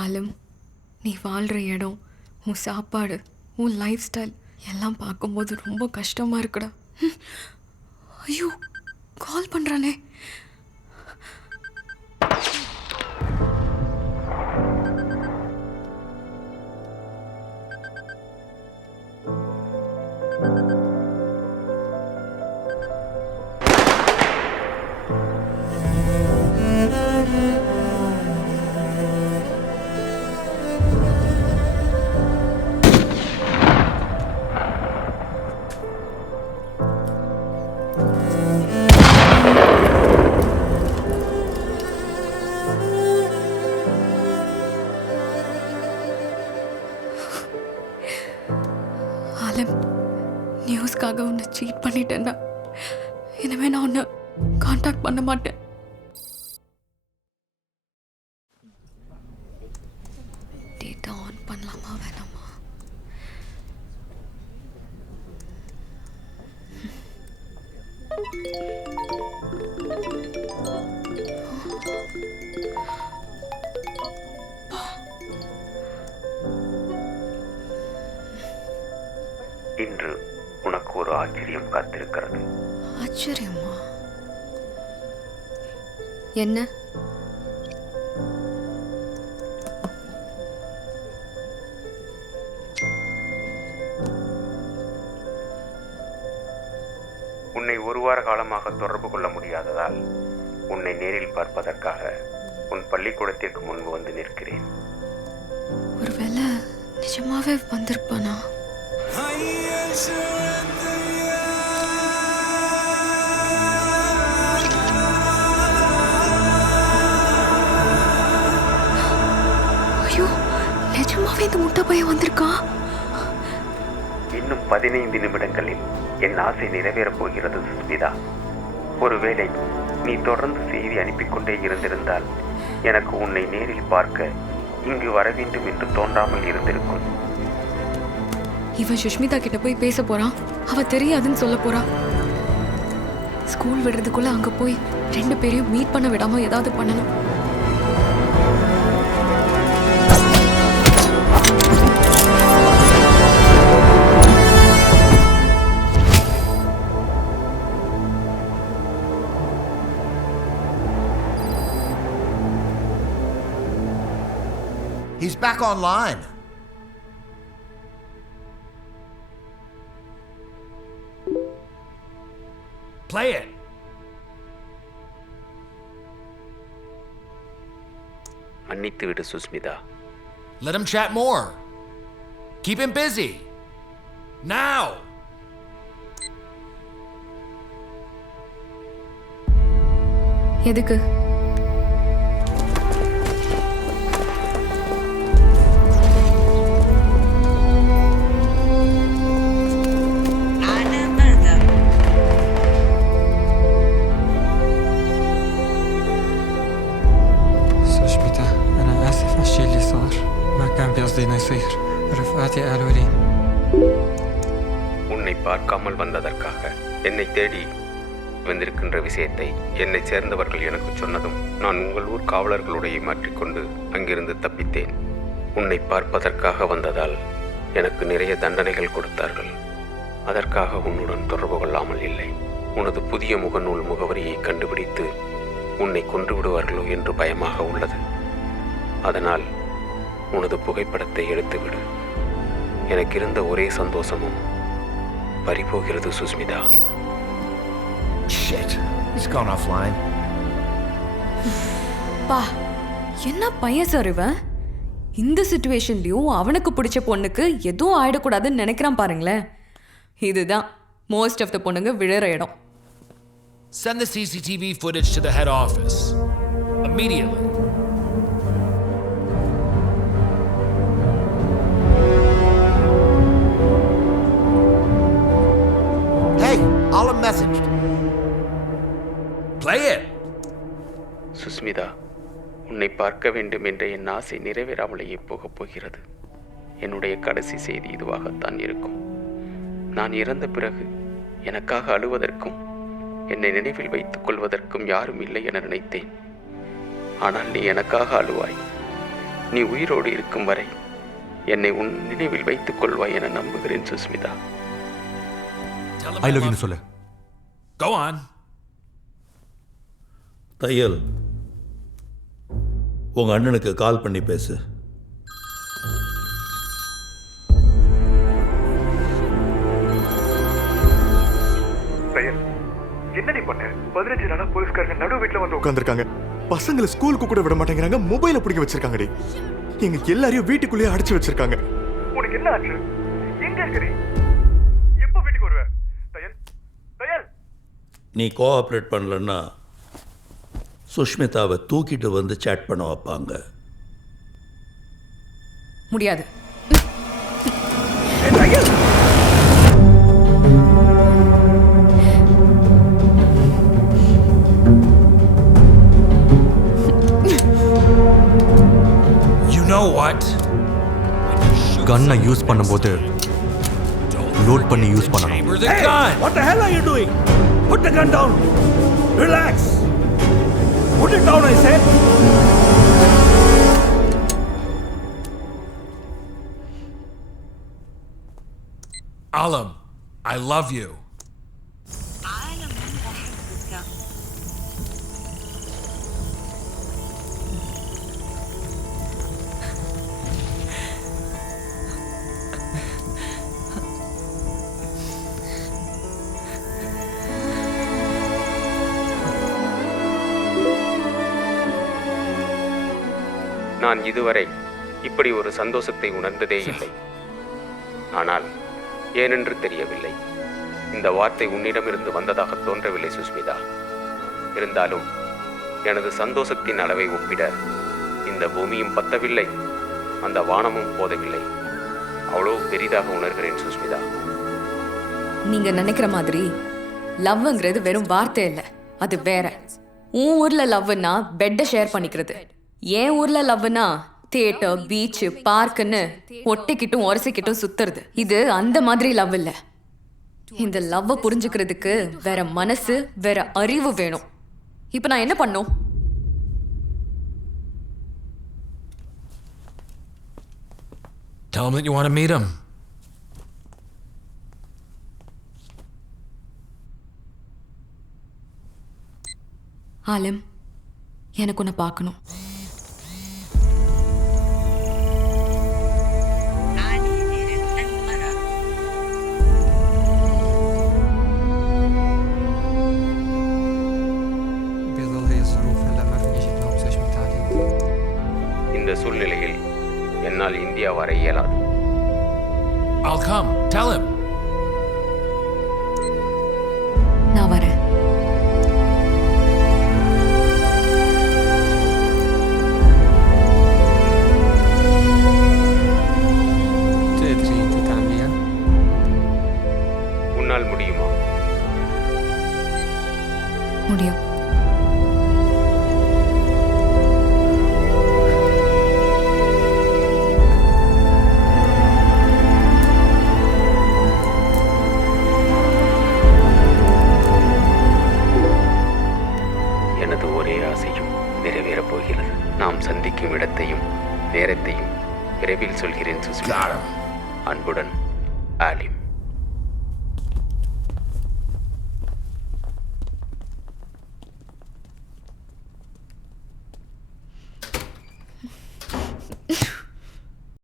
ஆலம், நீ வாழ்கிற இடம், உன் சாப்பாடு, உன் லைஃப் ஸ்டைல் எல்லாம் பார்க்கும்போது ரொம்ப கஷ்டமாக இருக்குடா. ஐயோ, கால் பண்ணுறானே. ஆலம், நியூஸ்க்காக உன்னை சீட் பண்ணிட்டேன்னா இனிமே நான் உன்னை கான்டாக்ட் பண்ண மாட்டேன். டேட்டா ஆன் பண்ணலாமா வேணாமா? இன்று உனக்கு ஒரு ஆச்சரியம் காத்திருக்கிறது. ஆச்சரியமா? என்ன? உன்னை ஒரு வார காலமாக தொடர்பு கொள்ள முடியாததால் உன்னை நேரில் பார்ப்பதற்காக உன் பள்ளிக்கூடத்திற்கு முன்பு வந்து நிற்கிறேன். ஒருவேளை நிஜமாவே வந்திருப்பானா? ஐயோ, நிஜமாவே இந்த முட்டை பையன் வந்திருக்கா? இன்னும் 15 நிமிடங்களில் என் ஆசை நிறைவேறப் போகிறது சுஸ்மிதா. ஒருவேளை நீ தொடர்ந்து செய்தி அனுப்பிக்கொண்டே இருந்திருந்தால் எனக்கு உன்னை நேரில் பார்க்க இங்கு வர வேண்டும் என்று தோன்றாமல் இருந்திருக்கும். இவன் சுஷ்மிதா கிட்ட போய் பேச போறான். அவ தெரியாதுன்னு சொல்ல போறா. ஸ்கூல் விடுறதுக்குள்ள அங்க போய் 2 பேரையும் மீட் பண்ண விடாம ஏதாவது பண்ணணும். He's back online. Play it. மன்னித்து விடு Sushmita. Let him chat more. Keep him busy. Now. எதுக்கு? உன்னை பார்க்காமல் வந்ததற்காக என்னை தேடி வந்திருக்கின்ற விஷயத்தை என்னை சேர்ந்தவர்கள் எனக்கு சொன்னதும் நான் உங்கள் ஊர் காவலர்களுடைய மாற்றிக்கொண்டு அங்கிருந்து தப்பித்தேன். உன்னை பார்ப்பதற்காக வந்ததால் எனக்கு நிறைய தண்டனைகள் கொடுத்தார்கள். அதற்காக உன்னுடன் தொடர்பு கொள்ளாமல் இல்லை. உனது புதிய முகநூல் முகவரியை கண்டுபிடித்து உன்னை கொன்று விடுவார்களோ என்று பயமாக உள்ளது. அதனால் உனது புகைப்படத்தை எடுத்துவிடு. எனக்கு இருந்த ஒரே சந்தோஷமும் பறிபோகிறது Sushmita. Shit. He's gone offline. பா, என்ன பையன் சார் இவன்? இந்த சிச்சுவேஷன்லயும் அவனுக்கு பிடிச்ச பொண்ணுக்கு எதுவும் ஆயிடக்கூடாதுன்னு நினைக்கிறான் பாருங்களேன். இதுதான் மோஸ்ட் ஆஃப் த பொண்ணுங்க விழுற இடம். Send the CCTV footage to the head office. Immediately. Hey, Alam messaged. Play it. Sushmita, உன்னை பார்க்க வேண்டும் என்ற என் ஆசை நிறைவேறாமலேயே போகப் போகிறது. என்னுடைய கடைசி செய்தி இதுவாகத்தான் இருக்கும். நான் இறந்த பிறகு எனக்காக அழுவதற்கும் என்னை நினைவில் வைத்துக் கொள்வதற்கும் யாரும் இல்லை என நினைத்தேன். ஆனால் நீ எனக்காக அழுவாய். நீ உயிரோடு இருக்கும் வரை என்னை உன் நினைவில் வைத்துக் கொள்வாய் என நம்புகிறேன் Sushmita. Tell him I I love love you சொல்லு. Go on. தையல், உங்க அண்ணனுக்கு கால் பண்ணி பேசு. என்னடி பண்ண? 15 நாளா போலீஸ்காரங்க நடு வீட்டுல வந்து உட்கார்ந்திருக்காங்க. பசங்களை ஸ்கூலுக்கு கூட விட மாட்டேங்கிறாங்க. மொபைலை பிடிக்க வச்சிருக்காங்கடி. எங்க எல்லாரையும் வீட்டுக்குள்ளேயே அடைச்சு வச்சிருக்காங்க. உனக்கு என்ன ஆச்சு? எங்க இருக்கடி? எப்ப வீட்டுக்கு வருவ? தயல் தயல், நீ கோஆப்ரேட் பண்ணலன்னா சுஷ்மிதாவை தூக்கிட்டு வந்து சேட் பண்ண வைப்பாங்க. முடியாது. You know what? கன்னை யூஸ் பண்ணும்போது லோட் பண்ணி யூஸ் பண்ணணும். Chamber the gun. What the hell are you doing? Put the gun down. Relax. Put it down, I said. Alam, I love you. நான் இதுவரை இப்படி ஒரு சந்தோஷத்தை உணர்ந்ததே இல்லை. ஆனால் ஏனென்று தெரியவில்லை. இந்த வார்த்தை உன்னிடமிருந்து வந்ததாக தோன்றவில்லை சுஸ்மிதா. இருந்தாலும் எனது சந்தோஷத்தின் அளவை ஒப்பிட இந்த பூமியும் பத்தவில்லை, அந்த வானமும் போதவில்லை. அவ்வளோ பெரிதாக உணர்கிறேன் சுஸ்மிதா. நீங்க நினைக்கிற மாதிரி லவ்ங்கிறது வெறும் வார்த்தை இல்ல, அது வேற. உன் ஊர்ல லவ்னா பெட்டை ஷேர் பண்ணிக்கிறது, என் ஊர்ல லவ்னா தியேட்டர், பீச், பார்க்குன்னு ஒட்டிக்கிட்டும் உரசிக்கிட்டும் சுத்துறது. இது அந்த மாதிரி லவ் இல்ல. இந்த லவ்வை புரிஞ்சுக்கிறதுக்கு வேற மனசு, வேற அறிவு வேணும். இப்ப நான் என்ன பண்ணும்? Tell him that you want to meet him. ஆலிம், எனக்கு உன்னை பார்க்கணும். இந்த சூழ்நிலையில் என்னால் இந்தியா வர இயலாது. I'll come. Tell him. நான் வரேன். உன்னால் முடியுமா? முடியும். எனது ஒரே ஆசையும் நிறைவேறப் போகிறது. நாம் சந்திக்கும் இடத்தையும் நேரத்தையும் விரைவில் சொல்கிறேன் சுஸ்மிதா. Got him. அன்புடன் ஆலிம்.